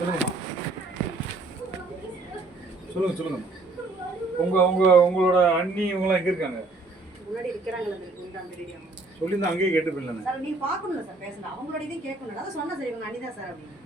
சொல்லுங்க சொல்லுங்க. உங்களோட அண்ணி இவங்களாம் எங்கே இருக்காங்க? முன்னாடி இருக்கிறாங்களா அந்த ரேடியோ சொல்லியிருந்தா அங்கேயே கேட்டுப்பில்லைண்ணே சார். நீங்கள் பார்க்கணும்ல சார், பேசணும் அவங்களோட இதையும் கேட்கணும். அதான் சொன்னா சார், இவங்க அண்ணி தான் சார் அப்படின்னு.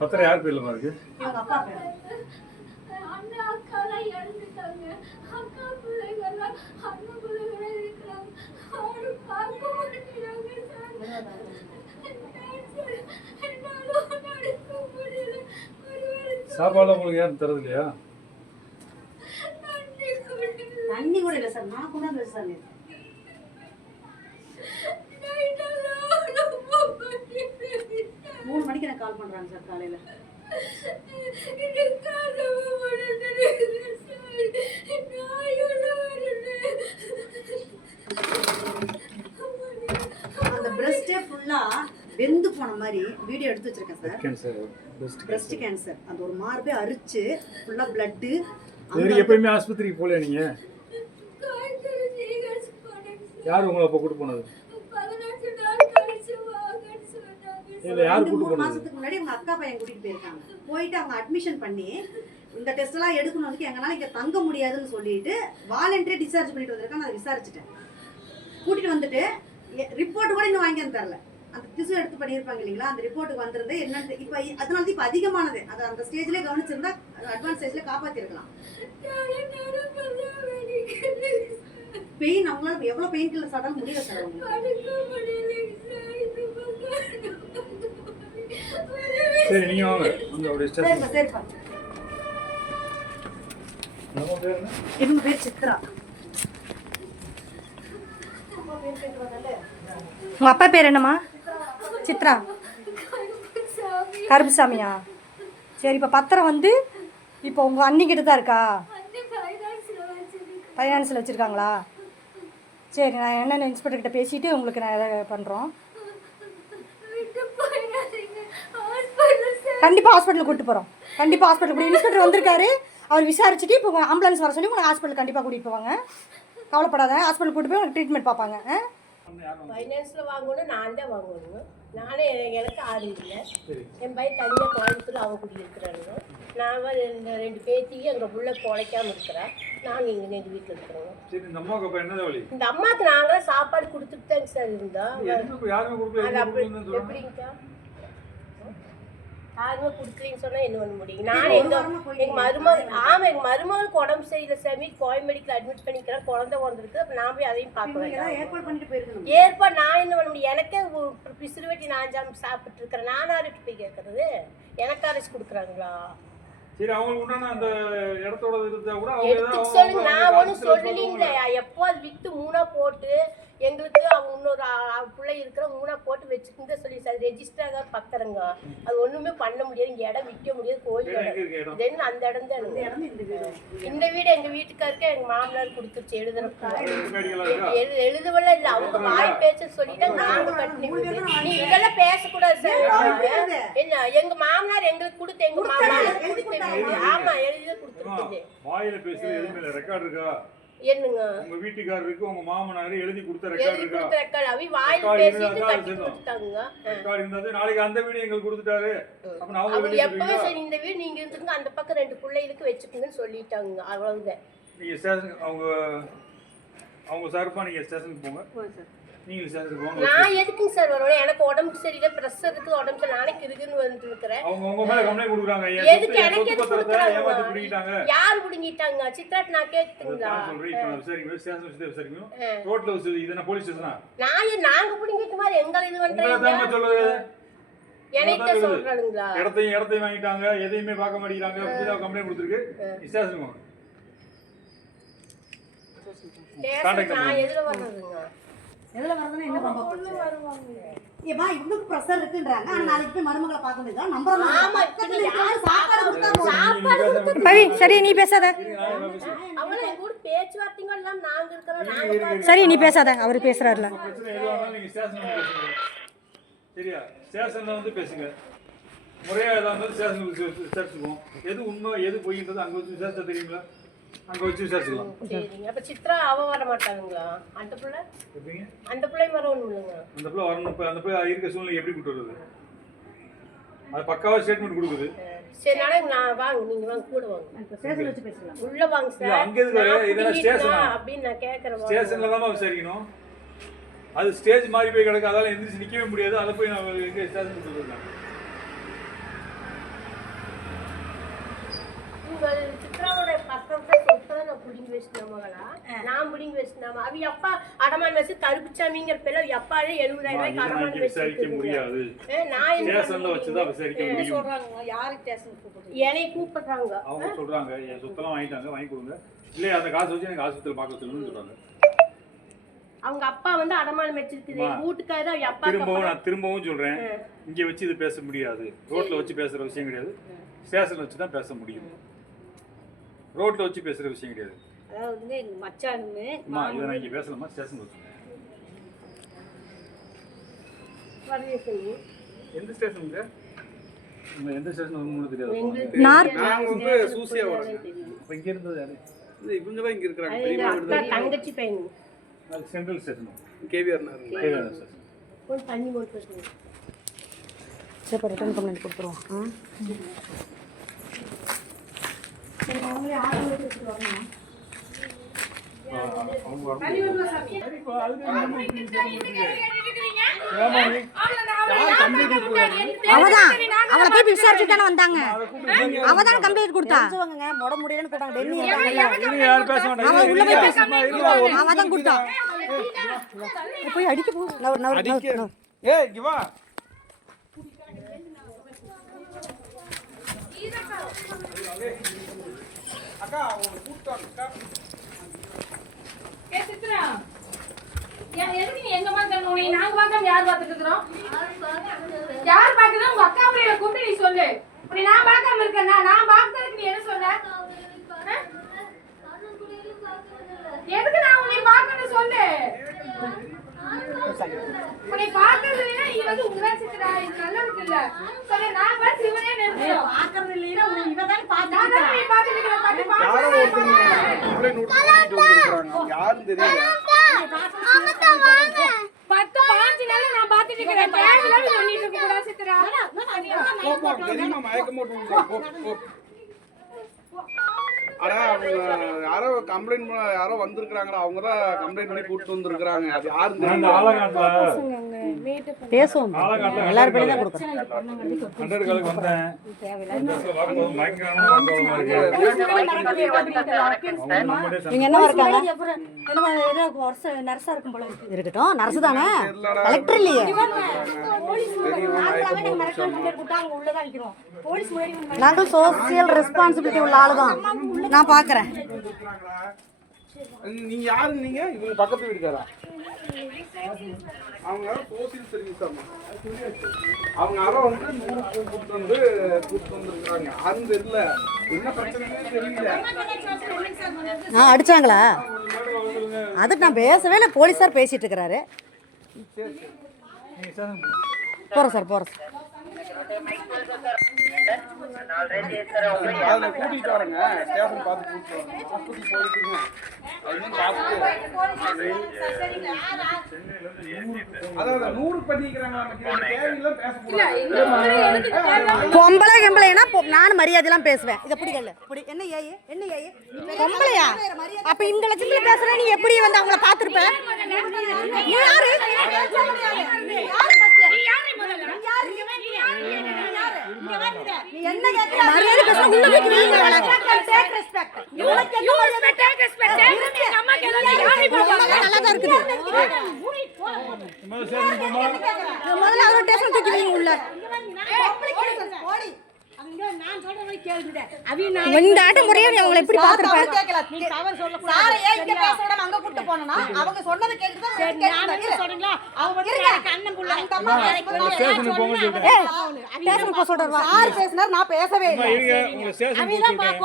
பத்திரம் யார் பேர்லமா இருக்கு? இவங்க அப்பா பேர். அண்ணா அக்காலாம் இறந்துட்டாங்க. அக்கா பிள்ளைங்கெல்லாம் அண்ணன் பிள்ளைங்களே இருக்கிறாங்க. அவரு பார்க்க மாட்டேங்கிறாங்க சார். சாப்பாடு உங்களுக்கு யாரும் தரது இல்லையா? தண்ணி கூட இல்லை சார், நான் கூட இல்லை சார். 3 மணிக்கு எனக்கு கால் பண்ணுறாங்க சார் காலையில். அந்த பிரஸ்டே ஃபுல்லாக வெந்து போன மாதிரி வீடியோ எடுத்து வச்சிருக்கேன் சார். பிரஸ்ட் கேன்சர் அந்த ஒரு மார்பே அரிச்சு ஃபுல்லாக பிளட்டு. எப்பயுமே ஆஸ்பத்திரிக்கு போகல நீங்க? யார் உங்களை அப்போ கூட்டு போனது? இல்ல யார் கூட்டு 3 மாசத்துக்கு முன்னாடி அவங்க அக்கா பையன் கூட்டிட்டு போயிருக்காங்க. போயிட்டு அவங்க அட்மிஷன் பண்ணி இந்த டெஸ்ட் எல்லாம் எடுக்கணும், எங்கனால இங்க தங்க முடியாதுன்னு சொல்லிட்டு வாலண்டரி டிஸ்சார்ஜ் பண்ணிட்டு வந்திருக்காங்க. நான் விசாரிச்சுட்டேன். கூட்டிட்டு வந்துட்டு ரிப்போர்ட் கூட இன்னும் வாங்கி தரல. அந்த திசு எடுத்து பண்ணியிருப்பாங்க இல்லைங்களா, அந்த ரிப்போர்ட்டுக்கு வந்திருந்து என்னன்னு இப்போ அதனால இப்போ அதிகமானது. அதை அந்த ஸ்டேஜ்லேயே கவனிச்சிருந்தா அட்வான்ஸ் ஸ்டேஜ்ல காப்பாற்றிருக்கலாம். பெயின் அவங்களால எவ்வளோ பெயின் கில்லர் சாப்பிட்டாலும் முடியல சார். சரி நீங்க வாங்க. சரிப்பா சரிப்பா. இவங்க பேர் சித்ரா. உங்கள் அப்பா பேர் என்னம்மா? சித்ரா கருப்புசாமியா? சரி, இப்போ பத்திரம் வந்து இப்போ உங்கள் அண்ணிக்கிட்ட தான் இருக்கா? ஃபைனான்ஸில் வச்சுருக்காங்களா? சரி, நான் என்னென்ன இன்ஸ்பெக்டர்கிட்ட பேசிவிட்டு உங்களுக்கு நான் எதை பண்ணுறோம். கண்டிப்பாக ஹாஸ்பிட்டலுக்கு கூப்பிட்டு போகிறோம். கண்டிப்பாக ஹாஸ்பிட்டல் கூட்டி இன்ஸ்பெக்டர் வந்திருக்காரு. அவர் விசாரிச்சுட்டு இப்போ ஆம்புலன்ஸ் வர சொல்லி உங்களை ஹாஸ்பிட்டல் கண்டிப்பாக கூட்டிகிட்டு போவாங்க. கவலைப்படாத, ஹாஸ்பிட்டல் கூட்டிட்டு போய் உங்களுக்கு ட்ரீட்மெண்ட் பார்ப்பாங்க. ஃபைனான்ஸில் வாங்கணும், நான் தான் வாங்கணும். நானே எனக்கு ஆறு இல்லை. என் பையன் தனியாக கோயம்புத்தூர் அவன் குடியிருக்கிறாங்க. நான் இந்த 2 பேத்தியும் எங்கள் புள்ள குழைக்காமல் இருக்கிறேன். நாங்கள் இங்கே எங்கள் வீட்டில் இருக்கிறோம். இந்த அம்மாவுக்கு நாங்களாம் சாப்பாடு கொடுத்துட்டு தாங்க சார் இருந்தோம். அது அப்படி எப்படிங்கக்கா? யாருமே கொடுக்கலன்னு சொன்னால் என்ன பண்ண முடியும்? நானே எங்கள் மருமகள் எங்கள் மருமகளுக்கு உடம்பு சரியில்லை சாமி, கோயம் மெடிக்கல் அட்மிட் பண்ணிக்கிறேன். குழந்தை பிறந்திருக்கு. அப்போ நான் போய் அதையும் பார்க்க வேண்டாம். ஏற்பாடு நான் என்ன பண்ண முடியும்? எனக்கே பிசுறு வெட்டி நான் சாப்பிட்டு இருக்கிறேன். நான் யார்கிட்ட போய் கேட்கறது? எனக்கு அரைச்சி கொடுக்குறாங்களா? சொல்லுங்க. நான் ஒன்றும் சொல்லலீங்களே. எப்போ அது விற்று 3ஆ போட்டு எங்களுக்கு அவங்க இன்னொரு பிள்ளை இருக்கிற 3ஆ போட்டு வச்சுக்கிட்டு சொல்லி சார் ரெஜிஸ்டராக பத்திரங்க. அது ஒன்றுமே பண்ண முடியாது. இங்கே இடம் விற்க முடியாது. கோயில் இடம் தென் அந்த இடம் தான். இந்த வீடு எங்கள் வீட்டுக்காருக்கு எங்கள் மாமனார் கொடுத்துருச்சு. எழுதவெல்லாம் இல்லை. அவங்க வாய் பேச சொல்லிட்டு நாங்கள் கட்டி நீ இதெல்லாம் பேசக்கூடாது சார். என்ன எங்கள் மாமனார் எங்களுக்கு கொடுத்து எங்கள் மாமனார் கொடுத்து ஆமா எழுதி கொடுத்துருக்குது. என்னங்க உங்க வீட்டுக்காரருக்கு உங்க மாமனார் எழுதி கொடுத்த ரெக்கார்ட் இருக்கா? அவி வாய் பேசிட்டு கட்டி கொடுத்தாங்க. ரெக்கார்ட் இருந்தது. நாளைக்கு அந்த வீடியோ எங்களுக்கு கொடுத்துட்டாரு. அப்ப நான் அவங்க எப்பவே சரி இந்த வீடு நீங்க இருந்துங்க, அந்த பக்கம் 2 பிள்ளைகளுக்கு வெச்சுக்குங்கன்னு சொல்லிட்டாங்க. அவ்வளவுதான். நீங்க ஸ்டேஷன் அவங்க சார்பா நீங்க ஸ்டேஷனுக்கு போங்க. நீங்க ஸ்டேஷனுக்கு போங்க. நான் எதுக்குங்க சார் வரணும்? எனக்கு உடம்பு சரியில்லை, பிரஷர் இருக்கு, உடம்பு நாளைக்கு இருக்குன்னு வந்து இருக்கிறேன். அவங்க மேல கம்ப்ளைன்ட் கொடுக்குறாங்க. எதுக்கு எனக்கு ஏமாத்தி புடிங்கிட்டாங்க? யார் புடிங்கிட்டாங்க? சித்ராட் நான் கேக்குதுங்களா? நான் சொல்றேன். சரி ஸ்டேஷன் சரிங்க. ரோட்ல இது என்ன போலீஸ் ஸ்டேஷனா? நாங்க புடிங்கிட்ட மாதிரி எங்க இது பண்றீங்க? நான் சொல்றது எனக்கு சொல்றானுங்களா? இடத்தையும் வாங்கிட்டாங்க. எதையுமே பார்க்க மாட்டேங்கிறாங்க. அப்படிதான் கம்ப்ளைன்ட் கொடுத்துருக்கு. ஸ்டேஷனுக்கு வாங்க. நான் எதுல வர்றதுங்க? எதுல வரதுன்னா என்ன பண்ண போறீங்க? ஏமா இவங்களுக்கு பிரஷர் இருக்குன்றாங்க. ஆனா நாளைக்கு போய் மருமகளை பார்க்க முடியுதா? நம்பர் ஆமா யார் சாப்பாடு கொடுத்தா பவி சரி நீ பேசாத. அவள எங்க கூட பேச்சுவார்த்தைங்க எல்லாம் நாங்க இருக்கறோம். நாங்க சரி நீ பேசாத. அவர் பேசுறாருல. நீங்க ஸ்டேஷன்ல பேசுங்க. சரியா? ஸ்டேஷன்ல வந்து பேசுங்க. முறையா ஏதாவது ஸ்டேஷனுக்கு விசாரிச்சுக்குவோம். எது உண்மை எது பொய்ன்றது அங்க வந்து விசாரிச்சா தெரியுங்களா? அங்கே வச்சு விசாரிச்சுக்கலாம். சரிங்க. அப்ப சித்ரா அவ வர மாட்டாங்களா? அந்த பிள்ளை எப்படிங்க அந்த பிள்ளை வரணும் இல்லைங்க? அந்த பிள்ளை வரணும். இப்போ அந்த பிள்ளை இருக்க சூழ்நிலை எப்படி கூட்டு வருது? அது பக்காவாக ஸ்டேட்மெண்ட் கொடுக்குது. சரி நாளைக்கு நான் வாங்க, நீங்க வாங்க கூட வாங்க. ஸ்டேஷன் வச்சு பேசலாம். உள்ள வாங்க இல்லை சார். அங்கே எதுக்கு வர? இதெல்லாம் ஸ்டேஷனா? அப்படின்னு நான் கேட்கறேன். ஸ்டேஷனில் தான் விசாரிக்கணும். அது ஸ்டேஜ் மாதிரி போய் கிடக்கு, அதால எந்திரிச்சு நிற்கவே முடியாது. அதை போய் நான் எங்கே ஸ்டேஷன் சொல்லிருக்கேன். உங்கள் சித்ராவோட பக்கத்தை சொத்தை நான் புடிங்கி வச்சுனாமங்களா? நான் புடிங்கி வச்சுனாமா? அவ அப்பா அடமான் வச்சு கருப்புச்சாமிங்கிற பேர்ல அப்பாவே 70,000 ரூபாய்க்கு அடமான் விசாரிக்க முடியாது. நான் ஸ்டேஷன்ல வச்சு தான் விசாரிக்க முடியும். சொல்றாங்க யாரு ஸ்டேஷன் கூப்பிடுறது? என்னை கூப்பிடுறாங்க. அவங்க சொல்றாங்க என் சொத்தெல்லாம் வாங்கிட்டாங்க, வாங்கி கொடுங்க. இல்லை அந்த காசு வச்சு எனக்கு ஆஸ்பத்திரியில் பார்க்க சொல்லணும்னு சொல்றாங்க. அவங்க அப்பா வந்து அடமானம் வச்சிருக்குது. வீட்டுக்காரர் அவ அப்பா நான் திரும்பவும் சொல்றேன், இங்கே வச்சு இது பேச முடியாது. ரோட்ல வச்சு பேசுற விஷயம் கிடையாது. ஸ்டேஷன்ல வச்சு தான் பேச முடியும். ரோட்ல வச்சு பேசுற விஷயம் கிடையாது. அதாவது வந்து எங்க மச்சானுமே அம்மா இதை நான் இங்கே பேசலாமா? ஸ்டேஷன் வச்சு வரவேற்கணும். எந்த ஸ்டேஷனுங்க? நம்ம எந்த ஸ்டேஷன் வந்து தெரியாது. நாங்க வந்து சூசியா வரோம். இப்போ இங்கே இருந்தது யாரு? இல்ல இவங்க தான் இங்க இருக்காங்க. எங்க பெரியமா அக்கா தங்கச்சி பையன். அது சென்ட்ரல் ஸ்டேஷன். கேவிஆர் நகர். ஸ்டேஷன். கொஞ்சம் தண்ணி போட்டு வச்சுருங்க. சரி இப்போ ரிட்டர்ன் கம்ப்ளைண்ட் கொடுத்துருவோம். அவங்களே ஆட்டோ எடுத்துட்டு வரணும். அவங்க வரும். அவதான் அவளை போய் விசாரிச்சுட்டு தானே வந்தாங்க. அவதான் கம்ப்ளைண்ட் கொடுத்தா. முட முடியலன்னு போட்டாங்க. டெல்லி அவன் உள்ள போய் பேச அவதான் கொடுத்தா. போய் அடிக்க போ. ஏய் இங்க வா. அக்கா அவங்க கூப்பிட்டாங்க அக்கா. ஏ சித்ரா, எதுக்கு நீ எங்க பார்க்கணும்? நீ நாங்க பார்க்காம யார் பார்த்துட்டு இருக்கிறோம்? யார் பார்க்கணும்? உங்க அக்கா அப்படியே கூப்பிட்டு நீ சொல்லு. இப்படி நான் பார்க்காம இருக்கேன்னா நான் பார்த்ததுக்கு நீ என்ன சொன்ன? எதுக்கு நான் உன்னை பார்க்கணும் சொல்லு. உன்னை பார்க்கறது இல்லைன்னா நீ வந்து உங்கதான் சித்ரா, இது நல்லதுக்கு இல்ல. சரி நான் பார்த்து இவனே நிறுத்துறோம். பார்க்கறது இல்லைன்னா இவதான் நான் தான் நீ பார்த்துட்டு இருக்கிற தட்டி யாரோ ஒருத்தங்க கம்ப்ளைண்ட் நோட் பண்ணிட்டு வந்திருக்காங்க. யாரும் தெரியல. 10-5 நாள் நான் பார்த்துட்டு இருக்கிறேன். தேவையில்லாம சொல்லிட்டு இருக்க கூடாது சித்ரா. போப்பா தெரியுமா மயக்க போட்டு போ போ. அட அவங்க யாரோ கம்ப்ளைண்ட் யாரோ வந்திருக்காங்களா? அவங்க தான் கம்ப்ளைண்ட் பண்ணி கூட்டிட்டு வந்திருக்காங்க. அது யாரும் தெரியல. பேசுவோம். எல்லாரும் பேரும் தான் கொடுக்குறோம். நீங்க என்ன இருக்காங்க? நர்ஸா இருக்கும் போல இருக்கு. இருக்கட்டும், நர்ஸ் தானே, கலெக்டர் இல்லையே. நாங்கள் சோசியல் ரெஸ்பான்சிபிலிட்டி உள்ள ஆளு தான். நான் பாக்குறேன். நீங்க யாரு? நீங்க இவங்க பக்கத்து வீட்டுக்காரா? அவங்க சோசியல் சர்வீஸ் ஆமா. அவங்க யாரோ வந்து கூப்பிட்டு வந்திருக்காங்க. யாரும் தெரியல. என்ன பிரச்சனைன்னு தெரியல. அடிச்சாங்களா? அதுக்கு நான் பேசவே இல்லை. போலீஸார் பேசிட்டு இருக்கிறாரு. போறோம் சார், போறோம் சார். அதில் கூட்டிகிட்டு வரேங்க. ஸ்டேஷன் பார்த்து கூட்டிட்டு வரேன். ஹாஸ்பிட்டல் போயிட்டுங்க. அதுவும் பார்த்துட்டு அதான் 100 பண்ணிக்கிறாங்க. தேவையெல்லாம் பேசக்கூடாது. பொம்பளை கிம்பளைனா நானும் மரியாதையெல்லாம் பேசுவேன். இதை பிடிக்கல. என்ன ஏய் என்ன ஏய் பொம்பளையா? அப்ப இந்த லட்சத்துல பேசுற நீ எப்படி வந்து அவங்கள பாத்துருப்ப? யாரு என்ன கேக்குற? மரியாதை பேச உள்ள போய் வீங்க take respect. You take respect. எங்க அம்மாக்கு எல்லாம் யாரை போவாங்க? நல்லா தான் இருக்குது. முதல்ல அவர ஸ்டேஷன் தூக்கி வீங்க உள்ள. இந்த ஆட்ட முறையை அவங்களை எப்படி பாத்துருப்பாங்க? சார் ஏன் இங்க பேச விடாம அங்க கூட்டி போனனா? அவங்க சொன்னதை கேட்டு தான் கேக்குறாங்க. சொல்றீங்களா? அவங்க கண்ணன் புள்ள அந்த அம்மா ஸ்டேஷன் போங்க சொல்றேன். ஸ்டேஷன் போ சொல்றா. சார் பேசினார், நான் பேசவே இல்லை. இருங்க, உங்க ஸ்டேஷன் போய் சொல்றேன்.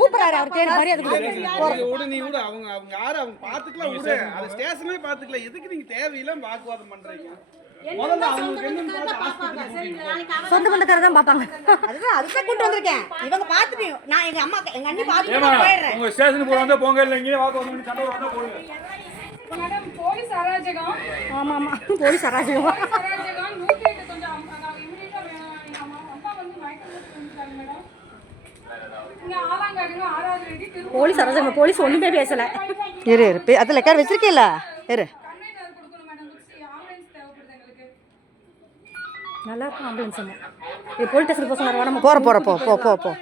கூப்பிடுறாரு அவர். கேளு, மரியாதை கொடு. விடு நீ விடு. அவங்க யாரு? அவங்க பாத்துக்கலாம் விடு. அது ஸ்டேஷனே பாத்துக்கலாம். எதுக்கு நீங்க தேவையில்லாம வாக்குவாதம் பண்றீங்க? முதல்ல அவங்களுக்கு என்னன்னு பார்த்து ஹாஸ்பிட்டல் சொந்த பந்தக்காரர் தான் பார்ப்பாங்க. அதுதான் கூட்டு வந்திருக்கேன். இவங்க பார்த்துட்டு நான் எங்க அம்மா எங்க அண்ணி பார்த்துட்டு ஏமா நான் போயிடுறேன். உங்க ஸ்டேஷனுக்கு போற வந்தா போங்க, இல்ல இங்கே வாக்க வந்து சண்டை வந்தா போடுங்க. மேடம் போலீஸ் அராஜகம் ஆமா ஆமா போலீஸ் அராஜகம். போலீஸ் அராஜகம் 108 கொஞ்சம் இமிடியேட்டா வேணும். அம்மா வந்து மயக்கம் போட்டு வந்துட்டாங்க மேடம். இங்க ஆலாங்காடுங்க 6வது ரெடி போலீஸ் அராஜகம். போலீஸ் ஒண்ணுமே பேசல. இரு அதுல ரெக்கார்ட் வச்சிருக்கீல இரு. கன்வெய்னர் கொடுக்கணும் மேடம். ஆம்புலன்ஸ் தேவைப்படுது எங்களுக்கு. நல்லா இருக்கும் ஆம்புலன்ஸ். போலீஸ் ஸ்டேஷன் போக சொன்னாரு. போற போ